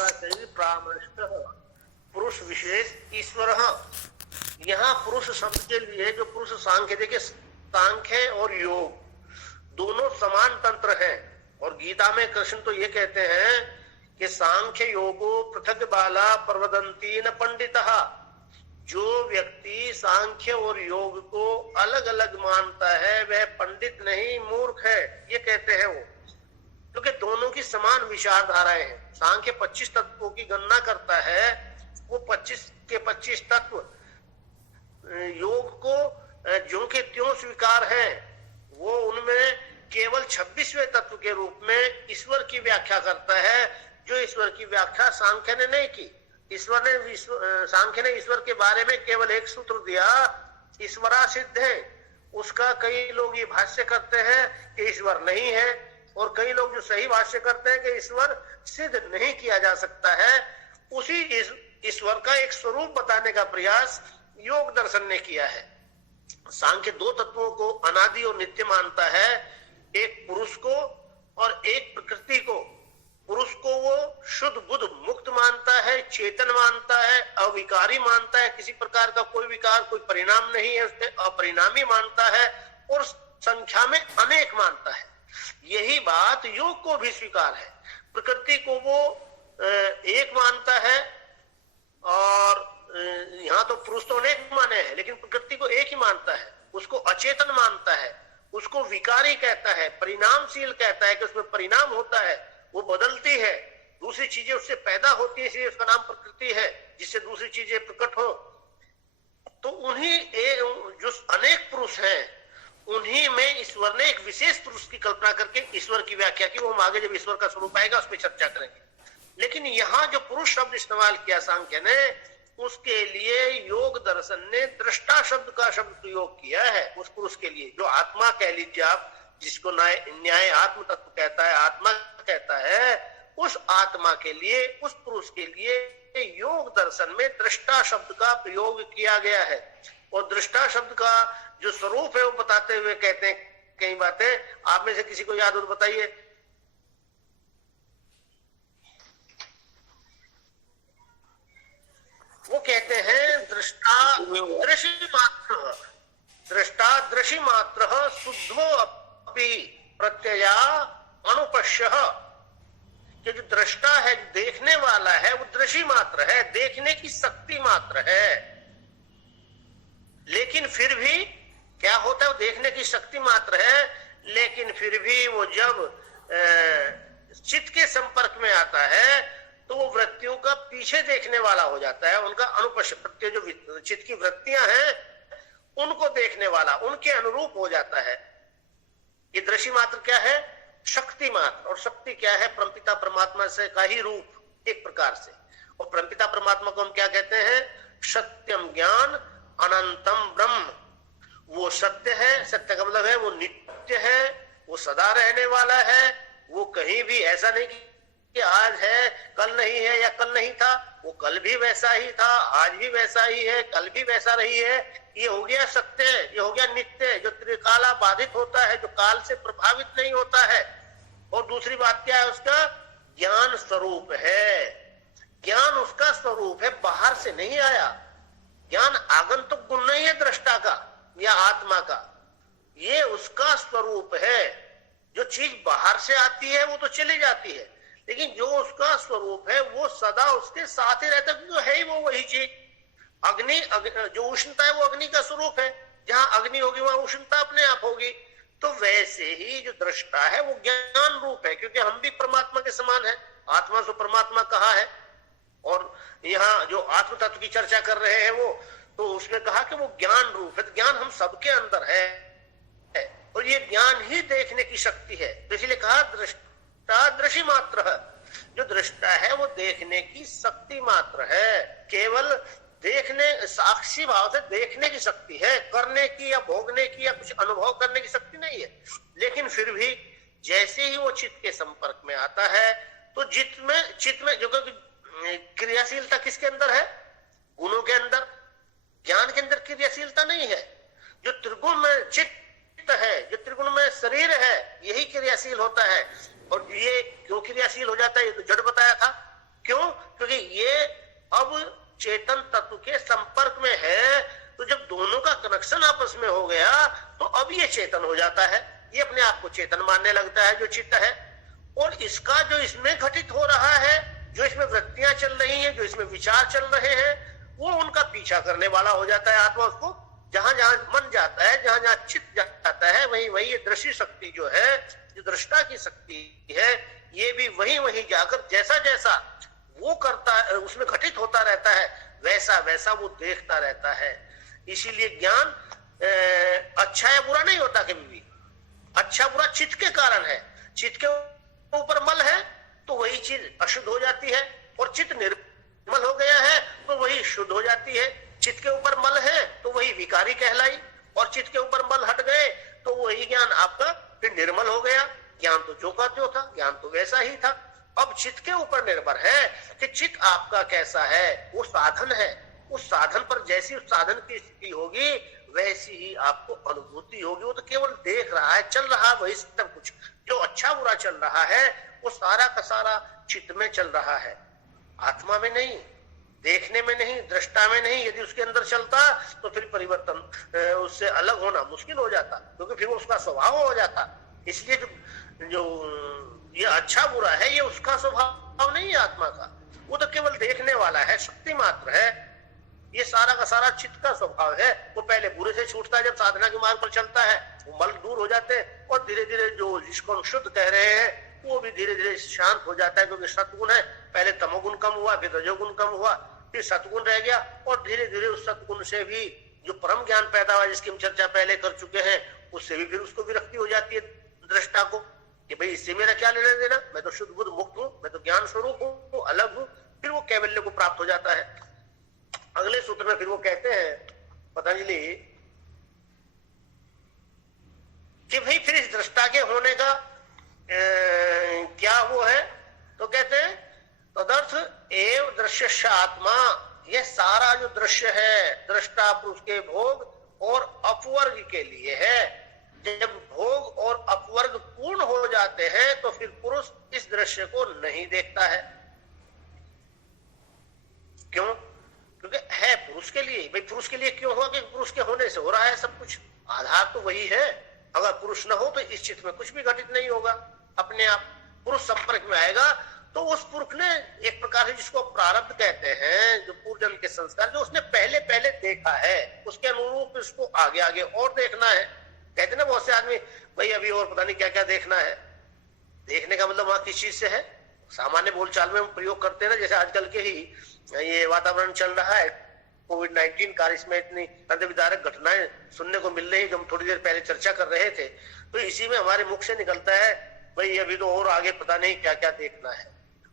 आकाशैः प्रामृष्टः पुरुष विशेष ईश्वर। यहाँ पुरुष शब्द के लिए जो पुरुष सांख्य, देखिए सांख्य और योग दोनों समान तंत्र है। और गीता में कृष्ण तो ये कहते हैं कि सांख्य योगो पृथक बाला प्रवदंती न पंडितः। जो व्यक्ति सांख्य और योग को अलग अलग मानता है वह पंडित नहीं मूर्ख है, ये कहते हैं वो, क्योंकि दोनों की समान विचारधाराएं हैं। सांख्य 25 तत्वों की गणना करता है, वो 25 के 25 तत्व योग को ज्यों के त्यों स्वीकार है, वो उनमें केवल 26वें तत्व के रूप में ईश्वर की व्याख्या करता है, जो ईश्वर की व्याख्या सांख्य ने नहीं की। सांख्य ने ईश्वर के बारे में केवल एक सूत्र दिया, ईश्वरा सिद्ध है। उसका कई लोग ये भाष्य करते हैं कि ईश्वर नहीं है, और कई लोग जो सही भाष्य करते हैं कि ईश्वर सिद्ध नहीं किया जा सकता है। उसी ईश्वर का एक स्वरूप बताने का प्रयास योग दर्शन ने किया है। सांख्य दो तत्वों को अनादि और नित्य मानता है, एक पुरुष को और एक प्रकृति को। पुरुष को वो शुद्ध बुद्ध मुक्त मानता है, चेतन मानता है, अविकारी मानता है, किसी प्रकार का कोई विकार कोई परिणाम नहीं है उसमें, अपरिणामी मानता है, और संख्या में अनेक मानता है। यही बात योग को भी स्वीकार है। प्रकृति को वो एक मानता है, और यहाँ तो पुरुष तो अनेक माने हैं, लेकिन प्रकृति को एक ही मानता है। उसको अचेतन मानता है, उसको विकारी कहता है, परिणामशील कहता है कि उसमें परिणाम होता है, वो बदलती है, दूसरी चीजें उससे पैदा होती है, इसलिए उसका नाम प्रकृति है, जिससे दूसरी चीजें प्रकट हो। तो उन्हीं जो अनेक पुरुष हैं, उन्हीं में ईश्वर ने एक विशेष पुरुष की कल्पना करके ईश्वर की व्याख्या की। वो हम आगे जब ईश्वर का स्वरूप आएगा उस पर चर्चा करेंगे। लेकिन यहाँ जो पुरुष शब्द इस्तेमाल किया सांख्य ने, उसके लिए योग दर्शन ने दृष्टा शब्द का शब्द प्रयोग किया है उस पुरुष के लिए, जो आत्मा कह लीजिए आप, जिसको न्याय आत्म तत्व कहता है, आत्मा कहता है, उस आत्मा के लिए, उस पुरुष के लिए योग दर्शन में दृष्टा शब्द का प्रयोग किया गया है। और दृष्टा शब्द का जो स्वरूप है वो बताते हुए कहते हैं कई बातें। आप में से किसी को याद हो तो बताइए। वो कहते हैं दृष्टा दृश्य मात्र, दृष्टा दृश्य मात्र शुद्धो अपि प्रत्यया अनुपश्य। कि जो दृष्टा है, जो देखने वाला है, वो दृश्य मात्र है, देखने की शक्ति मात्र है। लेकिन फिर भी क्या होता है, वो देखने की शक्ति मात्र है, लेकिन फिर भी वो जब चित्त के संपर्क में आता है तो वो वृत्तियों का पीछे देखने वाला हो जाता है। उनका अनुपश्य प्रत्यय, जो चित्त की वृत्तियां हैं उनको देखने वाला, उनके अनुरूप हो जाता है। ये दृश्य मात्र क्या है, शक्ति मात्र। और शक्ति क्या है, परमपिता परमात्मा से का ही रूप एक प्रकार से। और परमपिता परमात्मा को हम क्या कहते हैं, सत्यम ज्ञान अनंतम ब्रह्म। वो सत्य है, सत्य का मतलब है वो नित्य है, वो सदा रहने वाला है। वो कहीं भी ऐसा नहीं कि आज है कल नहीं है, या कल नहीं था, वो कल भी वैसा ही था, आज भी वैसा ही है, कल भी वैसा रही है। ये हो गया सत्य, ये हो गया नित्य, जो त्रिकाला बाधित होता है, जो काल से प्रभावित नहीं होता है। और दूसरी बात क्या है, उसका ज्ञान स्वरूप है। ज्ञान उसका स्वरूप है, बाहर से नहीं आया। ज्ञान आगंतुक गुण नहीं है दृष्टा का या आत्मा का, ये उसका स्वरूप है। जो चीज बाहर से आती है वो तो चली जाती है, लेकिन जो उसका स्वरूप है वो सदा उसके साथ ही रहता है, क्योंकि है ही वो वही चीज। अग्नि, जो उष्णता है वो अग्नि का स्वरूप है, जहां अग्नि होगी वहां उष्णता अपने आप होगी। तो वैसे ही जो दृष्टा है वो ज्ञान रूप है, क्योंकि हम भी परमात्मा के समान है। आत्मा से परमात्मा कहा है, और यहाँ जो आत्म तत्व की चर्चा कर रहे हैं वो, तो उसमें कहा कि वो ज्ञान रूप है। तो ज्ञान हम सबके अंदर है, और ये ज्ञान ही देखने की शक्ति है। तो इसलिए कहा दृष्टा दृश्य मात्र है। जो दृष्टा है वो देखने की शक्ति मात्र है, केवल देखने, साक्षी भाव से देखने की शक्ति है, करने की या भोगने की या कुछ अनुभव करने की शक्ति नहीं है। लेकिन फिर भी जैसे ही वो चित्त के संपर्क में आता है, तो चित्त में जो क्रियाशीलता किसके अंदर है, गुणों के अंदर। ज्ञान के अंदर क्रियाशीलता नहीं है। जो त्रिगुण में चित्त है, जो त्रिगुण में शरीर है, यही क्रियाशील होता है। और ये क्यों क्रियाशील हो जाता है, ये तो जड़ बताया था। क्यों, उसमें हो गया तो अब ये चेतन हो जाता है, ये अपने आप को चेतन मानने लगता है जो चित्त है। और इसका जो इसमें घटित हो रहा है, जो इसमें वृत्तियां चल रही हैं, जो इसमें विचार चल रहे हैं, वो उनका पीछा करने वाला हो जाता है आत्मा। उसको जहां जहां मन जाता है, जहां जहां चित्त जाता है, वही वही ये दृश्य शक्ति जो है, जो दृष्टा की शक्ति है, ये भी वही वही जाकर जैसा जैसा वो करता है, उसमें घटित होता रहता है, वैसा वैसा वो देखता रहता है। इसीलिए ज्ञान अच्छा या बुरा नहीं होता कभी भी। अच्छा बुरा चित्त के कारण है। चित्त के ऊपर मल है तो वही चीज अशुद्ध हो जाती है, और चित्त निर्मल हो गया है तो वही शुद्ध हो जाती है। चित्त के ऊपर मल है तो वही विकारी कहलाई, और चित्त के ऊपर मल हट गए तो वही ज्ञान आपका फिर निर्मल हो गया। ज्ञान तो जो का त्यों था, ज्ञान तो वैसा ही था। अब चित्त के ऊपर निर्भर है कि चित्त आपका कैसा है, वो साधन है। उस साधन पर जैसी उस साधन की स्थिति होगी वैसी ही आपको अनुभूति होगी। वो तो केवल देख रहा है, चल रहा है वही सब कुछ। जो अच्छा बुरा चल रहा है वो सारा का सारा चित्त में चल रहा है, आत्मा में नहीं, देखने में नहीं, दृष्टा में नहीं। यदि उसके अंदर चलता तो फिर परिवर्तन उससे अलग होना मुश्किल हो जाता, क्योंकि फिर उसका स्वभाव हो जाता। इसलिए जो ये अच्छा बुरा है ये उसका स्वभाव नहीं है आत्मा का, वो तो केवल देखने वाला है, शक्ति मात्र है। ये सारा का सारा चित्त का स्वभाव है। वो पहले बुरे से छूटता है, जब साधना के मार्ग पर चलता है वो मल दूर हो जाते हैं, और धीरे धीरे जो जिसको हम शुद्ध कह रहे हैं वो भी धीरे धीरे शांत हो जाता है, क्योंकि सतगुण है। पहले तमोगुण कम हुआ, फिर रजोगुण कम हुआ, फिर सतगुण रह गया, और धीरे धीरे उस सतगुण से भी जो परम ज्ञान पैदा हुआ, जिसकी हम चर्चा पहले कर चुके हैं, उससे भी फिर उसको विरक्ति हो जाती है दृष्टा को कि भाई इससे मेरा क्या लेना देना, मैं तो शुद्ध बुद्ध मुक्त हूँ, मैं तो ज्ञान स्वरूप हूँ, अलग हूँ। फिर वो कैवल्य को प्राप्त हो जाता है। अगले सूत्र में फिर वो कहते हैं पतंजलि कि भाई फिर इस दृष्टा के होने का क्या वो है, तो कहते हैं तदर्थ एव दृश्य आत्मा। यह सारा जो दृश्य है दृष्टा पुरुष के भोग और अपवर्ग के लिए है। जब भोग और अपवर्ग पूर्ण हो जाते हैं तो फिर पुरुष इस दृश्य को नहीं देखता है। क्यों? क्योंकि है पुरुष के लिए। भाई पुरुष के लिए क्यों हुआ? कि पुरुष के होने से हो रहा है सब कुछ, आधार तो वही है। अगर पुरुष न हो तो इस चित्त में कुछ भी घटित नहीं होगा। अपने आप पुरुष संपर्क में आएगा तो उस पुरुष ने एक प्रकार से, जिसको प्रारब्ध कहते हैं, जो पूर्व जन्म के संस्कार, जो उसने पहले पहले देखा है, उसके अनुरूप उसको आगे आगे और देखना है। कहते ना बहुत से आदमी, भाई अभी और पता नहीं क्या क्या देखना है। देखने का मतलब वहां किस चीज से है? सामान्य बोलचाल में हम प्रयोग करते हैं ना, जैसे आजकल के ही ये वातावरण चल रहा है कोविड-19 का, इसमें इतनी हृदय विदारक घटनाएं सुनने को मिल रही है, जो हम थोड़ी देर पहले चर्चा कर रहे थे। तो इसी में हमारे मुख से निकलता है भाई अभी तो और आगे पता नहीं क्या क्या देखना है।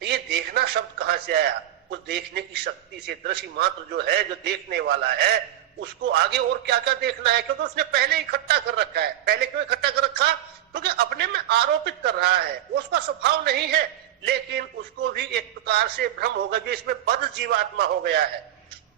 तो ये देखना शब्द कहाँ से आया? उस देखने की शक्ति से। दृश्य मात्र जो है, जो देखने वाला है, उसको आगे और क्या क्या देखना है, क्योंकि उसने पहले इकट्ठा कर रखा है। पहले क्यों इकट्ठा कर रखा? क्योंकि अपने में आरोपित कर रहा है, वो उसका स्वभाव नहीं है, लेकिन उसको भी एक प्रकार से भ्रम होगा जो इसमें बद्ध जीवात्मा हो गया है,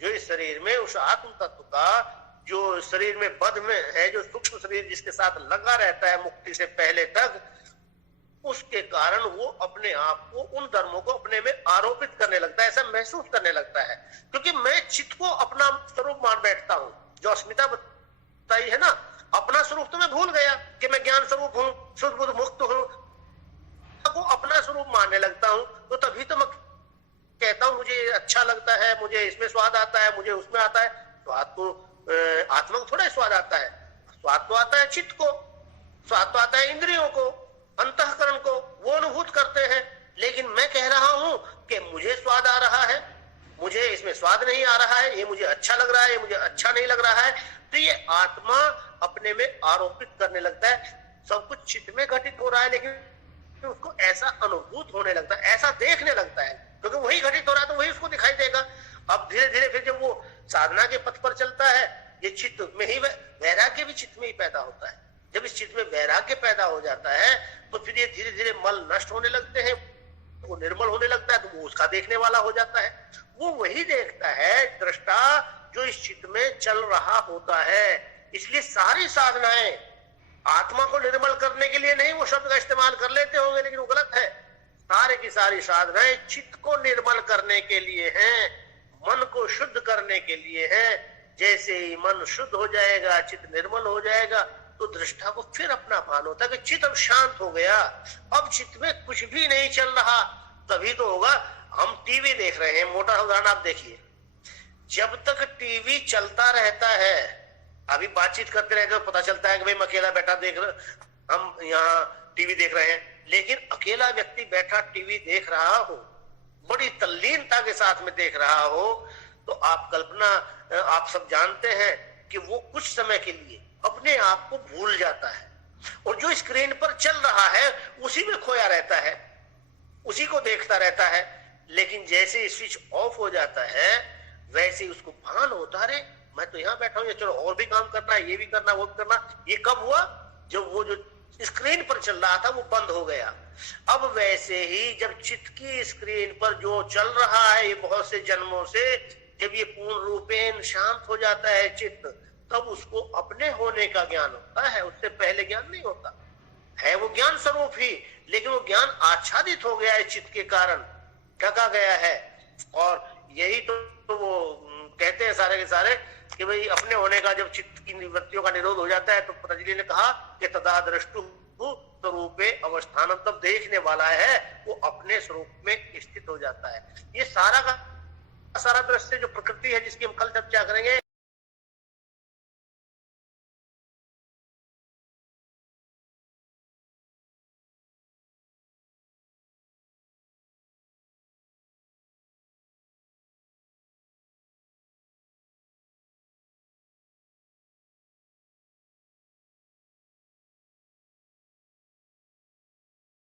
जो इस शरीर में उस आत्म तत्व का, जो शरीर में बद्ध में है, जो सूक्ष्म शरीर जिसके साथ लगा रहता है मुक्ति से पहले तक, उसके कारण वो अपने आप को, उन धर्मों को अपने में आरोपित करने लगता है, ऐसा महसूस करने लगता है। क्योंकि मैं चित्त को अपना स्वरूप मान बैठता हूं। जो अस्मिता बताई है ना, अपना स्वरूप तो मैं भूल गया कि मैं ज्ञान स्वरूप हूँ, शुद्ध बुद्ध मुक्त हूँ, को अपना स्वरूप मानने लगता हूं। तो तभी तो मैं कहता हूं मुझे अच्छा लगता है, मुझे इसमें स्वाद आता है, मुझे उसमें आता है। स्वाद को आत्मा को थोड़ा स्वाद आता है, स्वाद तो आता है चित्त को, स्वाद तो आता है इंद्रियों को, अंतःकरण को, वो अनुभूत करते हैं। लेकिन मैं कह रहा हूं कि मुझे स्वाद आ रहा है, मुझे इसमें स्वाद नहीं आ रहा है, ये मुझे अच्छा लग रहा है, ये मुझे अच्छा नहीं लग रहा है। तो ये आत्मा अपने में आरोपित करने लगता है। सब कुछ चित्त में घटित हो रहा है, लेकिन उसको ऐसा अनुभूत होने लगता है, ऐसा देखने लगता है, क्योंकि वही घटित हो रहा है तो वही उसको दिखाई देगा। अब धीरे धीरे फिर जब वो साधना के पथ पर चलता है, ये चित्त में ही वैराग्य भी चित्त में ही पैदा होता है। जब इस चित्त में वैराग्य पैदा हो जाता है तो फिर ये धीरे धीरे मल नष्ट होने लगते हैं, वो निर्मल होने लगता है, तो वो उसका देखने वाला हो जाता है। वो वही देखता है दृष्टा जो इस चित्त में चल रहा होता है। इसलिए सारी साधनाएं आत्मा को निर्मल करने के लिए नहीं, वो शब्द का इस्तेमाल कर लेते होंगे लेकिन वो गलत है। सारे की सारी साधनाएं चित्त को निर्मल करने के लिए हैं, मन को शुद्ध करने के लिए हैं। जैसे ही मन शुद्ध हो जाएगा, चित्त निर्मल हो जाएगा, तो दृष्टा को फिर अपना भान होता है कि चित्त अब शांत हो गया, अब चित्त में कुछ भी नहीं चल रहा। तभी तो होगा, हम टीवी देख रहे हैं, मोटा उदाहरण आप देखिए, जब तक टीवी चलता रहता है, अभी बातचीत करते रहते तो पता चलता है कि भाई मैं अकेला बैठा देख रहा, हम यहाँ टीवी देख रहे हैं, लेकिन अकेला व्यक्ति बैठा टीवी देख रहा हो, बड़ी तल्लीनता के साथ में देख रहा हो, तो आप कल्पना, आप सब जानते हैं कि वो कुछ समय के लिए अपने आप को भूल जाता है, और जो स्क्रीन पर चल रहा है उसी में खोया रहता है, उसी को देखता रहता है। लेकिन जैसे स्विच ऑफ हो जाता है, वैसे ही उसको भान होता, अरे मैं तो यहाँ बैठा हूँ, चलो और भी काम करना है, ये भी करना, वो भी करना। ये कब हुआ? जब वो जो स्क्रीन पर चल रहा था वो बंद हो गया। अब वैसे ही जब चित्त की स्क्रीन पर जो चल रहा है ये बहुत से जन्मों से, जब ये पूर्ण रूपेण शांत हो जाता है चित्त, तब उसको अपने होने का ज्ञान होता है, उससे पहले ज्ञान नहीं होता है। वो ज्ञान स्वरूप ही, लेकिन वो ज्ञान आच्छादित हो गया है चित्त के कारण, ढका गया है। और यही तो वो कहते हैं सारे के सारे कि भाई अपने होने का, जब चित्त की निवृत्तियों का निरोध हो जाता है, तो पतंजलि ने कहा कि तदा दृष्टु स्वरूपे अवस्थानम, तब देखने वाला है वो अपने स्वरूप में स्थित हो जाता है। ये सारा का सारा दृश्य जो प्रकृति है, जिसकी हम कल चर्चा करेंगे,